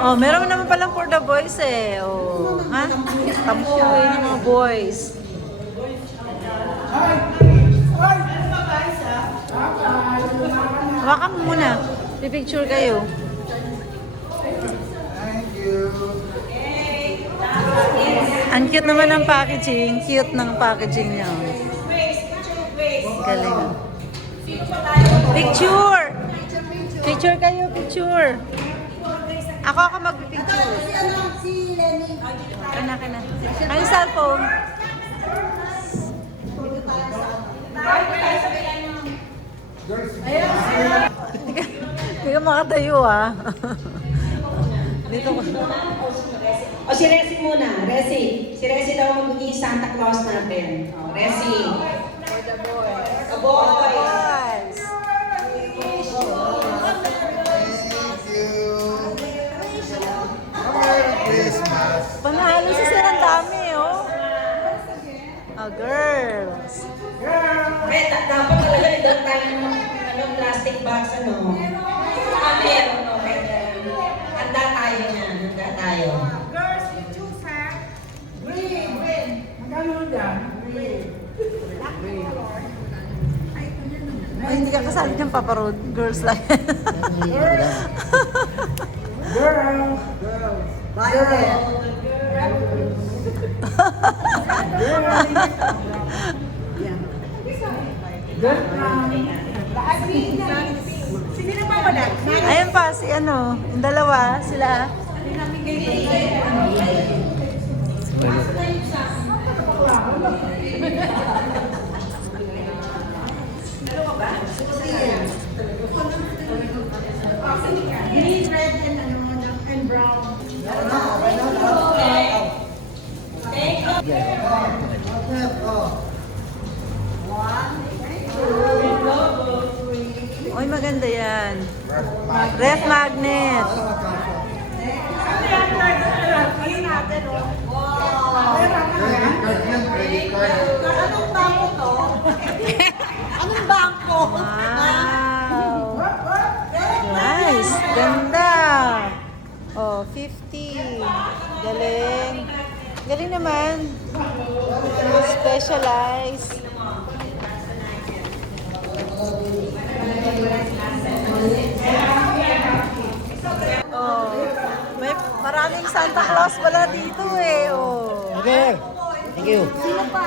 Oh, meron naman palang for the boys eh. Oh, ha? Tampuhin ng mga boys. Hawakan mo muna. Pipicture kayo. Thank you. Ang cute naman ng packaging. Cute ng packaging niya. Galing. Picture! Picture kayo, picture. Ako magpipicture. Kana. Ano cellphone? Hindi ka makatayo ah. Dito ko. O si Resi muna. Resi. Si Resi daw magiging Santa Claus natin. O, Resi. The boys. Guys. Thank you. Merry Christmas. Panalo si Sir, ang dami oh. Oh, girls. Dapat talaga idol tayo ng plastic bags, ano? Meron, no? Handa tayo niyan. Handa tayo. Girls, you choose, ha? Green. Magkano dyan? Green. Ay, hindi ka kasali ng paparod. Girls lang. Girls. Violet. Sino na mawala? Ayun pa, si ano, yung dalawa, sila. Green, red, and brown. Oy, maganda yan. Ref magnet. Ayun natin, oh. Credit card yan, credit card. Anong bangko to? Anong bangko? Wow. Nice. Ganda. Oh, 50. Galing. Galing naman. Specialized. Oh, may maraming Santa Claus pala dito eh. Oh. Okay. Thank you. Sino pa?